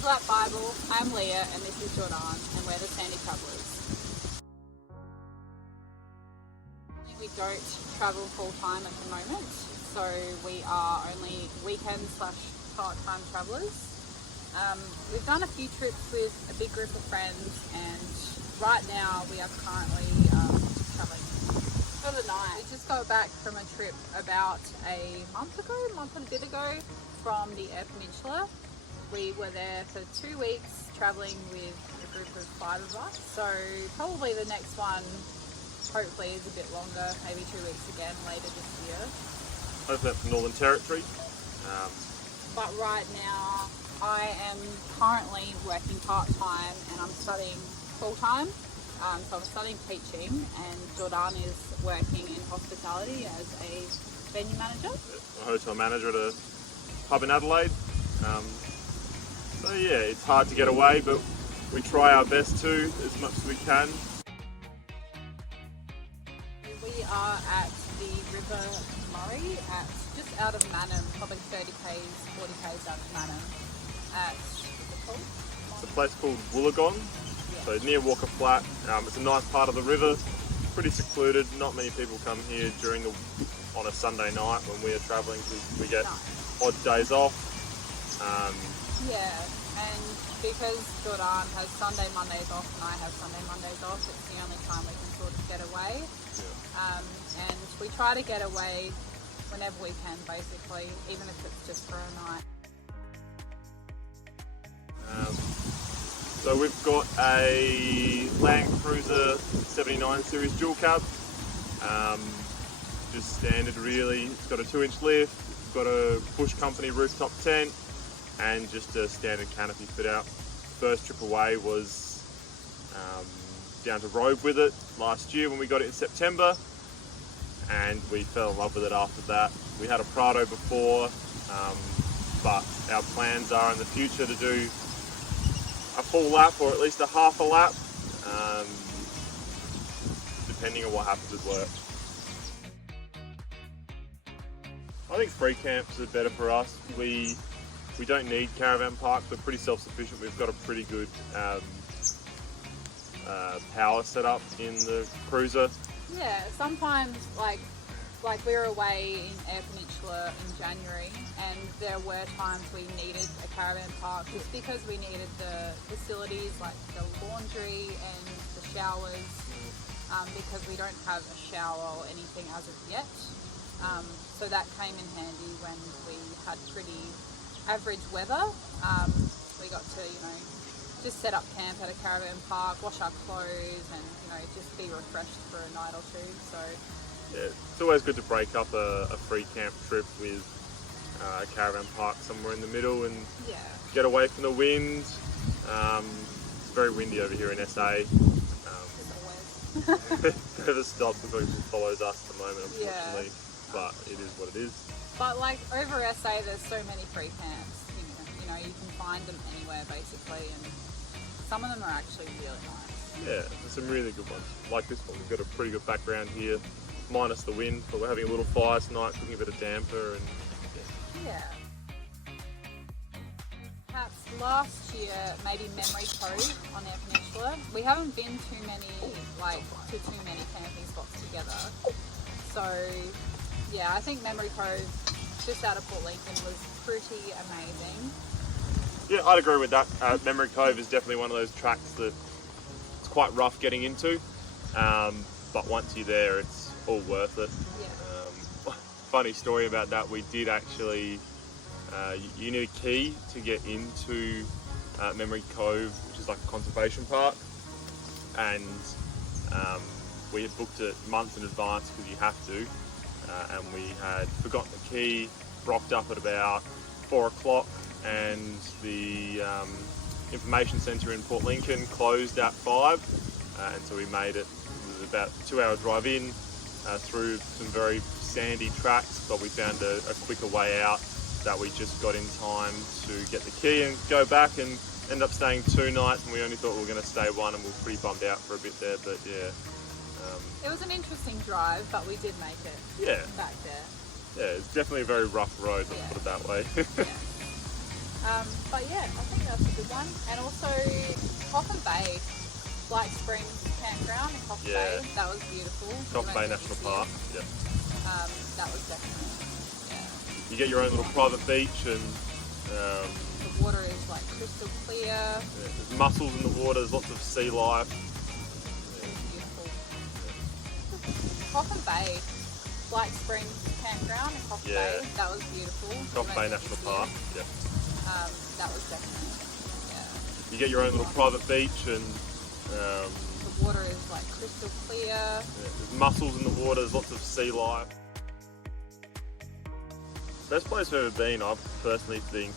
Big Lap Bible. I'm Leah and this is Jordarn and we're the Sandy Travellers. We don't travel full time at the moment, so we are only weekend / part-time travellers. We've done a few trips with a big group of friends and right now we are currently travelling for the night. We just got back from a trip about a month and a bit ago from the Eyre Peninsula. We were there for 2 weeks travelling with a group of 5 of us, so probably the next one hopefully is a bit longer, maybe 2 weeks again later this year. Hopefully that's the Northern Territory. But right now I am currently working part-time and I'm studying full-time. So I'm studying teaching and Jordarn is working in hospitality as a venue manager. A hotel manager at a pub in Adelaide. So yeah, it's hard to get away, but we try our best to as much as we can. We are at the River Murray, just out of Mannum, probably 30 k's, 40 k's out of Mannum. What's it called? It's a place called Wollongong, so near Walker Flat. It's a nice part of the river, pretty secluded. Not many people come here on a Sunday night when we are travelling because we get odd days off. Yeah, and because Jordarn has Sunday, Mondays off and I have Sunday, Mondays off, it's the only time we can sort of get away. Yeah. And we try to get away whenever we can, basically, even if it's just for a night. So we've got a Land Cruiser 79 series dual cab, just standard really. It's got a 2-inch lift, it's got a Bush Company rooftop tent, and just a standard canopy fit out. First trip away was down to Robe with it last year when we got it in September, and we fell in love with it after that. We had a Prado before, but our plans are in the future to do a full lap or at least a half a lap, depending on what happens with work. I think free camps are better for us. We don't need caravan parks. We're pretty self-sufficient. We've got a pretty good power setup in the cruiser. Yeah, sometimes like we were away in Eyre Peninsula in January and there were times we needed a caravan park just because we needed the facilities like the laundry and the showers, because we don't have a shower or anything as of yet. So that came in handy when we had pretty average weather. We got to, just set up camp at a caravan park, wash our clothes and, just be refreshed for a night or two. So yeah, it's always good to break up a free camp trip with a caravan park somewhere in the middle and get away from the wind. It's very windy over here in SA. Never stops because it follows us at the moment, unfortunately. But it is what it is. But like over SA, there's so many free camps. You can find them anywhere basically, and some of them are actually really nice. Yeah, there's some really good ones. Like this one, we've got a pretty good background here, minus the wind, but we're having a little fire tonight, cooking a bit of damper, and yeah. Perhaps last year, maybe Memory Cove on Eyre Peninsula. We haven't been to too many camping spots together. So yeah, I think Memory Cove, just out of Port Lincoln, was pretty amazing. Yeah, I'd agree with that. Memory Cove is definitely one of those tracks that it's quite rough getting into, but once you're there, it's all worth it. Yeah. Funny story about that, we did actually, you need a key to get into Memory Cove, which is like a conservation park, and we had booked it months in advance because you have to, and we had forgotten the key, rocked up at about 4 o'clock, and the information centre in Port Lincoln closed at 5, and so we made it. It was about a 2-hour drive in through some very sandy tracks, but we found a quicker way out that we just got in time to get the key and go back, and ended up staying 2 nights, and we only thought we were going to stay 1, and we were pretty bummed out for a bit there, but yeah. It was an interesting drive, but we did make it back there. Yeah, it's definitely a very rough road, let's put it that way. But yeah, I think that's a good one. And also Coffin Bay, Black Springs Campground in Coffin Yeah. Bay. That was beautiful. Coffin Bay We went National this Park. year. Yeah. That was definitely, yeah. You get your own little private beach, and The water is like crystal clear. there's mussels in the water. There's lots of sea life. Beautiful. Coffin Bay, Black Springs Campground in Coffin Yeah. Bay. That was beautiful. Coffin We Bay went National this year. Park. Yeah. That was definitely, yeah. You get your own little private beach, and The water is like crystal clear. there's mussels in the water. There's lots of sea life. Best place I've ever been, I personally think,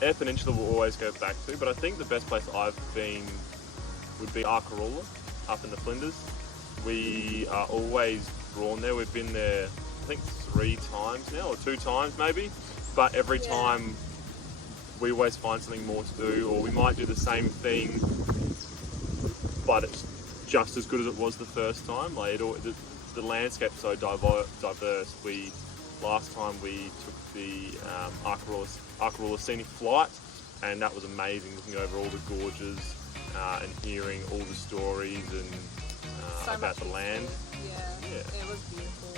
Eyre Peninsula will always go back to, but I think the best place I've been would be Arkaroola, up in the Flinders. We are always drawn there. We've been there, I think 3 times now, or 2 times maybe, but every time we always find something more to do, or we might do the same thing, but it's just as good as it was the first time. Like the landscape's so diverse. Last time we took the Arkaroola scenic flight, and that was amazing, looking over all the gorges and hearing all the stories and So about much the land. Yeah, it was beautiful.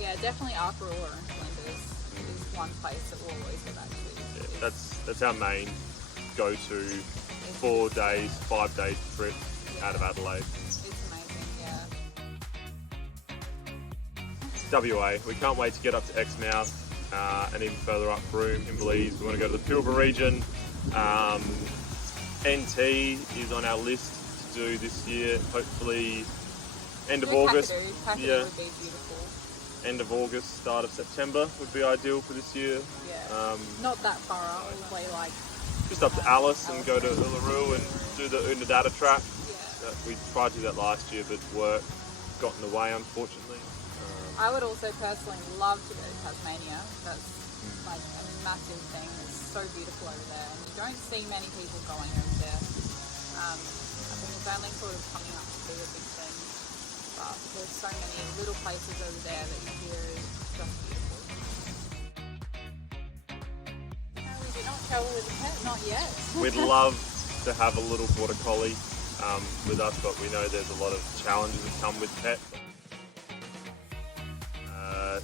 Yeah, definitely Arkaroola and Flinders is one place that we'll always go back to. Yeah, that's our main go-to 4 days, 5 days trip out of Adelaide. It's amazing, yeah. WA, we can't wait to get up to Exmouth and even further up Broome, Belize. We want to go to the Pilbara region. NT is on our list to do this year, hopefully end of August. Kakadu would be beautiful. End of August, start of September would be ideal for this year. Yeah. Not that far up, all the way like Just up to Alice and go to Uluru and do the Unadata track. yeah. We tried to do that last year, but work got in the way, unfortunately. I would also personally love to go to Tasmania. That's like a massive thing. It's so beautiful over there, and you don't see many people going over there. I think it's only sort of coming up to be a big thing, but there's so many little places over there that you hear is just beautiful. No, we do not travel with a pet, not yet. We'd love to have a little border collie with us, but we know there's a lot of challenges that come with pets.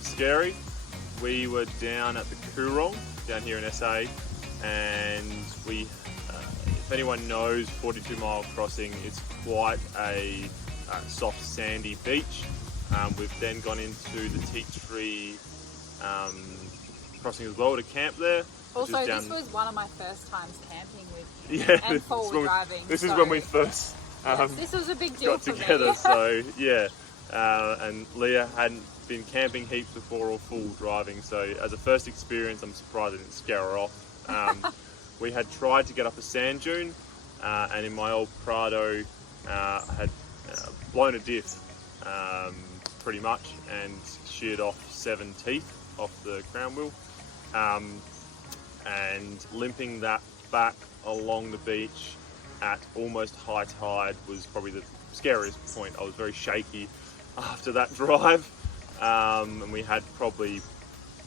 Scary. We were down at the Coorong down here in SA, and we, if anyone knows 42 Mile Crossing, it's quite a soft sandy beach. We've then gone into the Teak Tree crossing as well to camp there. Also, this was one of my first times camping with you Yeah, and forward driving. This is when we first this was a big deal got for together. me. So yeah, and Leah hadn't been camping heaps before or full driving. So as a first experience, I'm surprised I didn't scare her off. We had tried to get up a sand dune, and in my old Prado had blown a diff pretty much and sheared off 7 teeth off the crown wheel, and limping that back along the beach at almost high tide was probably the scariest point. I was very shaky after that drive, and we had probably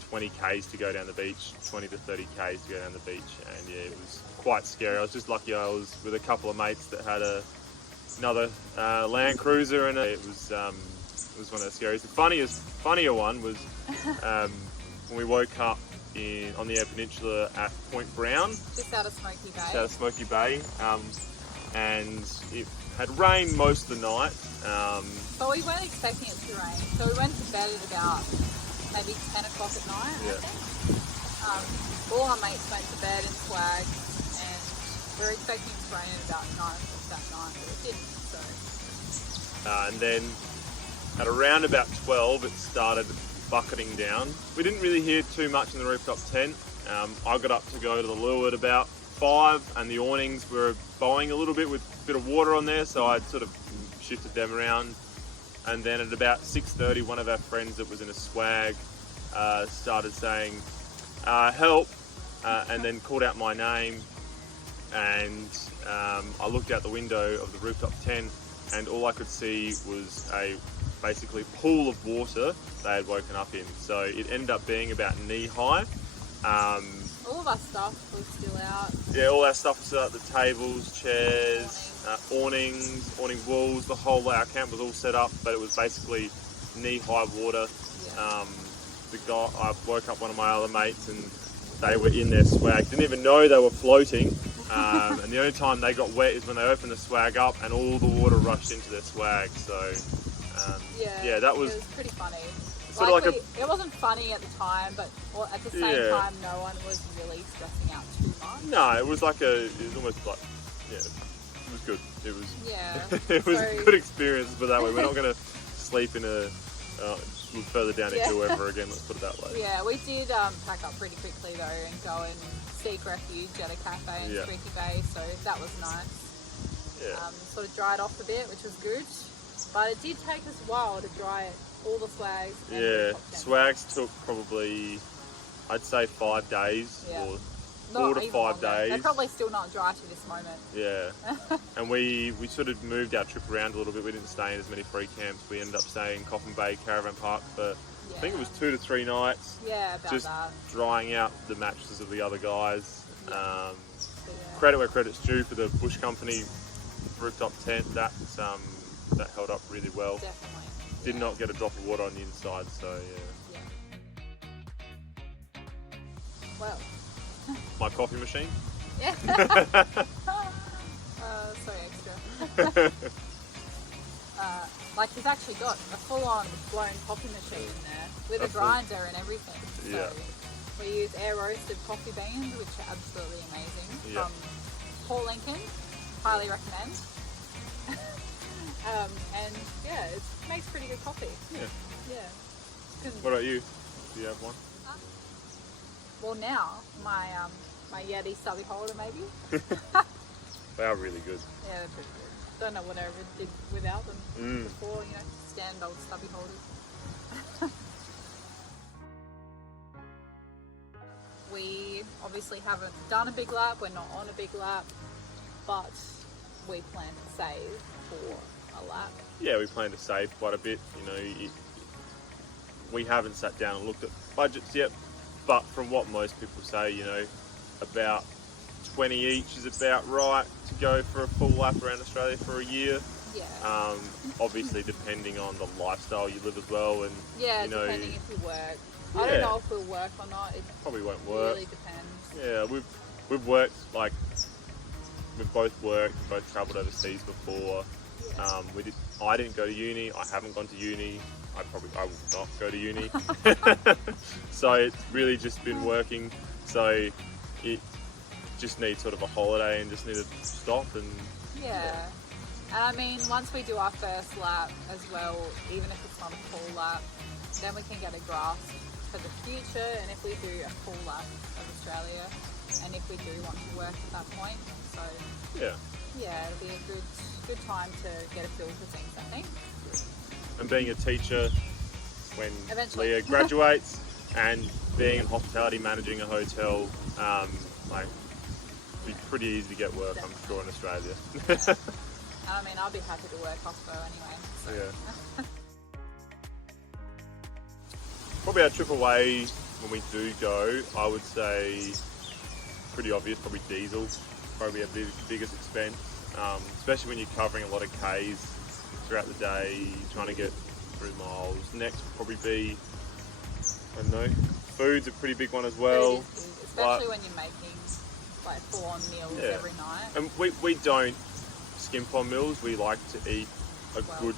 20 k's to go down the beach, 20 to 30 k's to go down the beach, and yeah, it was quite scary. I was just lucky I was with a couple of mates that had another Land Cruiser, and it was one of the scariest. The funnier one was when we woke up on the Eyre Peninsula at Point Brown, Just out of Smoky Bay. just out of Smoky Bay, and it had rained most of the night. But we weren't expecting it to rain, so we went to bed at about maybe 10 o'clock at night, I think. All our mates went to bed in swag, and we were expecting it to rain at about 9 o'clock that night, but it didn't, so. And then at around about 12, it started bucketing down. We didn't really hear too much in the rooftop tent. I got up to go to the loo at about 5, and the awnings were bowing a little bit with a bit of water on there, so I sort of shifted them around. And then at about 6:30, one of our friends that was in a swag started saying, help, and then called out my name, and I looked out the window of the rooftop tent, and all I could see was a basically pool of water they had woken up in. So it ended up being about knee high. All of our stuff was still out. Yeah, all our stuff was still out, the tables, chairs, awnings, awning walls, the whole our camp was all set up, but it was basically knee high water. Yeah. I woke up one of my other mates and they were in their swag, didn't even know they were floating. And the only time they got wet is when they opened the swag up and all the water rushed into their swag. So yeah, that was, it was pretty funny. sort of like it wasn't funny at the time, but at the same time, no one was really stressing out too much. No, it was like it was almost like, yeah, it was good. It was, it was a good experience, but that way we're not going to sleep in a further down a hill ever again. Let's put it that way. Yeah, we did pack up pretty quickly though and go and seek refuge at a cafe in Squeaky Bay, so that was nice. Yeah. Sort of dried off a bit, which was good, but it did take us a while to dry it. All the swags. Yeah, swags took probably, I'd say 5 days or 4 to 5 days. They're probably still not dry to this moment. Yeah, and we sort of moved our trip around a little bit. We didn't stay in as many free camps. We ended up staying in Coffin Bay Caravan Park for, I think it was 2 to 3 nights. Yeah, about just that. drying out the mattresses of the other guys. Credit where credit's due for the bush company rooftop tent. That held up really well. Definitely. Did not get a drop of water on the inside, so yeah. Well. My coffee machine. Yeah. So extra. Like he's actually got a full-on blown coffee machine in there with a grinder and everything. So we use air roasted coffee beans, which are absolutely amazing. From Port Lincoln, highly recommend. And yeah, it makes pretty good coffee. Yeah. What about you? Do you have one? Well, now my YETI Stubby holder maybe. They are really good. Yeah, they're pretty good. Don't know what I ever did without them before. You know, standard old stubby holders. We obviously haven't done a big lap. We're not on a big lap, but we plan to save for a lap. Yeah, we plan to save quite a bit. You know, we haven't sat down and looked at budgets yet, but from what most people say, you know, about 20 each is about right to go for a full lap around Australia for a year. Yeah. Obviously, depending on the lifestyle you live as well, and you know, depending if you work. I don't know if we'll work or not. It probably won't work. Really depends. Yeah, we've worked, like we've both worked, we've both travelled overseas before. Yeah. I didn't go to uni. I haven't gone to uni. I will not go to uni. So it's really just been working. So it just needs sort of a holiday and just need to stop and. Yeah. And I mean, once we do our first lap as well, even if it's not a full lap, then we can get a grasp for the future, and if we do a full lap of Australia, and if we do want to work at that point. So yeah, it'll be a good time to get a feel for things, I think. And being a teacher when Eventually. Leah graduates, and being in hospitality, managing a hotel, like it'd be pretty easy to get work, I'm sure, in Australia. I mean, I'll be happy to work hospo anyway. So. Yeah. Probably our trip away when we do go, I would say pretty obvious, probably diesel, probably our biggest expense, especially when you're covering a lot of Ks throughout the day, trying to get through miles. Next would probably be, I don't know, food's a pretty big one as well. Food is big, especially when you're making like full-on meals every night. And we don't skimp on meals. We like to eat a good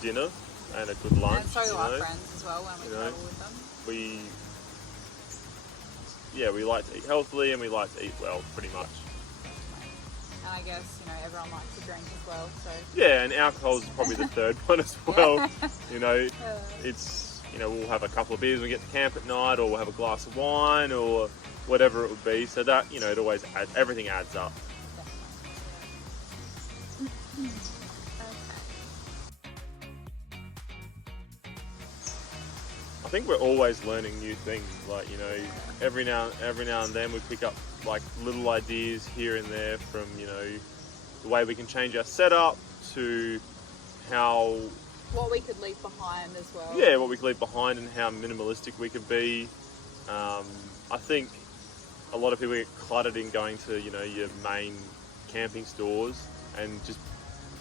dinner and a good lunch. And so do our friends as well when we travel with them. We like to eat healthily and we like to eat well, pretty much. And I guess, you know, everyone likes to drink as well, so... Yeah, and alcohol is probably the third one as well. You know, it's, you know, we'll have a couple of beers when we get to camp at night, or we'll have a glass of wine, or whatever it would be. So that, you know, it always adds, everything adds up. I think we're always learning new things. Like, you know, every now and then we pick up like little ideas here and there from, you know, the way we can change our setup to how what we could leave behind as well. Yeah, what we could leave behind and how minimalistic we could be. I think a lot of people get cluttered in going to, you know, your main camping stores and just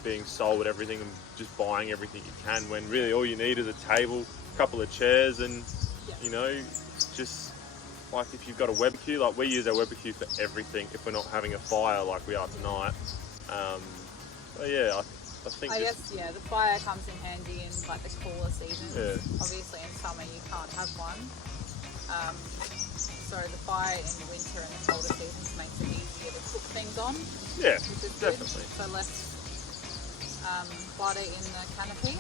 being sold everything and just buying everything you can, when really all you need is a table, a couple of chairs, and you know, just like if you've got a barbecue, like we use our barbecue for everything if we're not having a fire like we are tonight. So yeah, I think I guess the fire comes in handy in like the cooler seasons. Obviously in summer you can't have one. So the fire in the winter and the colder seasons makes it easier to cook things on. Yeah, which is definitely. Good. So less butter in the canopy.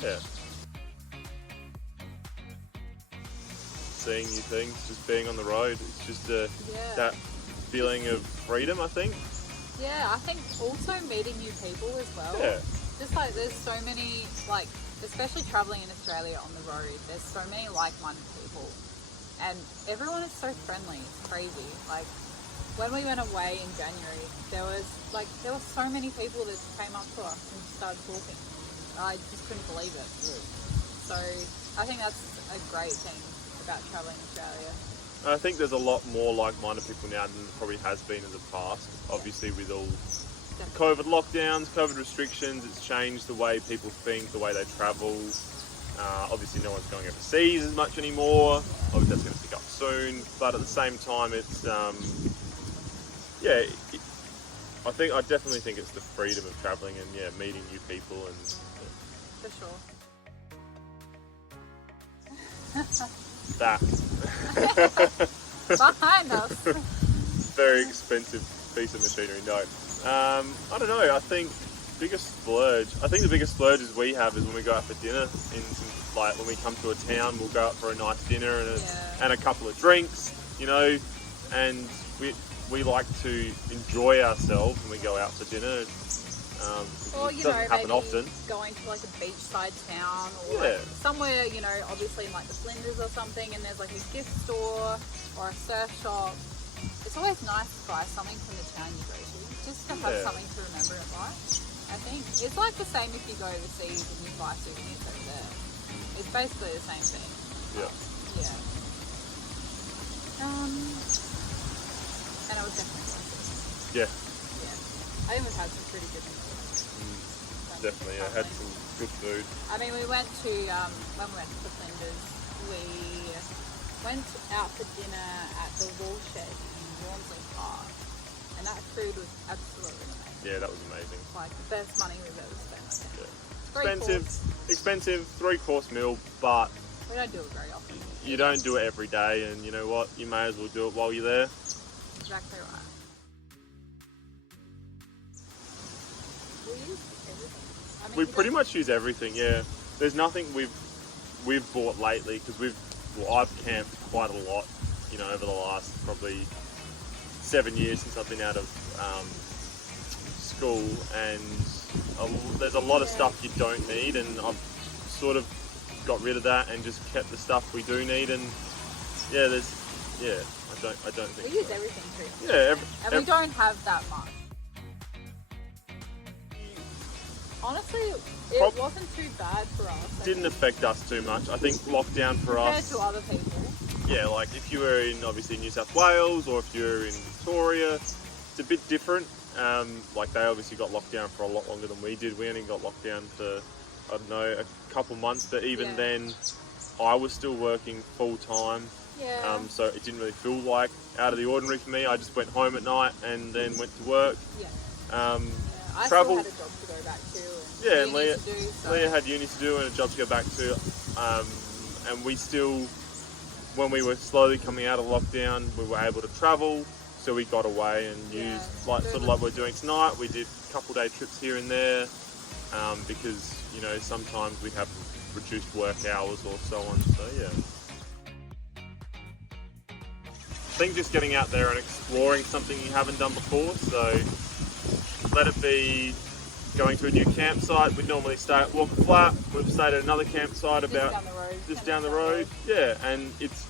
Yeah. Seeing new things, just being on the road, it's just that feeling of freedom, I think. Yeah, I think also meeting new people as well. Yeah. Just like there's so many, like, especially travelling in Australia on the road, there's so many like-minded people. And everyone is so friendly, it's crazy. Like, when we went away in January, there were so many people that came up to us and started talking. I just couldn't believe it. So I think that's a great thing about travelling Australia. I think there's a lot more like-minded people now than there probably has been in the past. Obviously with all COVID lockdowns, COVID restrictions, it's changed the way people think, the way they travel. Obviously no one's going overseas as much anymore. Obviously that's going to pick up soon, but at the same time it's I definitely think it's the freedom of travelling and meeting new people and for sure. that behind us. Very expensive piece of machinery. No, I don't know. I think the biggest splurges we have is when we go out for dinner. Like when we come to a town, we'll go out for a nice dinner and a couple of drinks, you know, and we like to enjoy ourselves when we go out for dinner. Or, it doesn't happen often. Going to like a beachside town or like somewhere, you know, obviously in like the Flinders or something, and there's like a gift store or a surf shop. It's always nice to buy something from the town you go to, just to have something to remember it by. I think it's like the same if you go overseas and you buy souvenirs over there. It's basically the same thing. Yeah. And it was definitely worth it. Yeah. I think we've had some pretty good meals. Definitely, I had some good food. I mean, we went to, when we went to the Flinders, we went out for dinner at the Woolshed in Walmsley Park, and that food was absolutely amazing. Yeah, that was amazing. Like the best money we've ever spent, I think. Yeah. Expensive 3-course meal, but we don't do it very often. You don't do it every day, and you know what? You may as well do it while you're there. Exactly right. We pretty much use everything, yeah. There's nothing we've bought lately because I've camped quite a lot, you know, over the last probably 7 years since I've been out of school, and there's a lot of stuff you don't need, and I've sort of got rid of that and just kept the stuff we do need, and I don't think we use everything pretty much. Yeah, and we don't have that much. Honestly, it wasn't too bad for us. Didn't affect us too much. I think lockdown for us. Compared to other people. Yeah, like if you were in obviously New South Wales or if you're in Victoria, it's a bit different. Like they obviously got locked down for a lot longer than we did. We only got locked down for, I don't know, a couple months, but even then I was still working full time. Yeah. So it didn't really feel like out of the ordinary for me. I just went home at night and then went to work. Yeah. Travel. I still had a job to go back to. And Leah had uni to do and a job to go back to. And we still, when we were slowly coming out of lockdown, we were able to travel. So we got away and used, like sort of like we're doing tonight. We did a couple day trips here and there because, you know, sometimes we have reduced work hours or so on. So yeah. I think just getting out there and exploring something you haven't done before. So let it be going to a new campsite. We'd normally stay at Walker Flat. We've stayed at another campsite just down the road. Yeah, and it's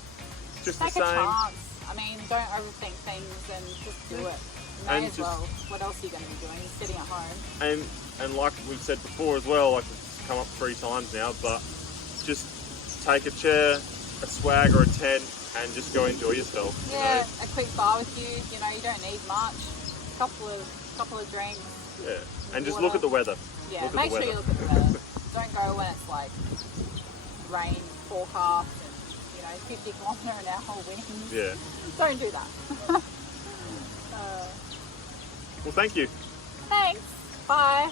just take the same. A chance. I mean, don't overthink things and just do it. May as well. What else are you going to be doing? You're sitting at home. And like we've said before as well, like come up 3 times now, but just take a chair, a swag or a tent and just go enjoy yourself. Yeah, a quick barbecue, you know, you don't need much. Couple of drinks. Yeah, and just water. look at the weather. Yeah, make sure you look at the weather. Don't go when it's like rain forecast and, you know, 50 km/h winds. Yeah. Don't do that. Well, thank you. Thanks. Bye.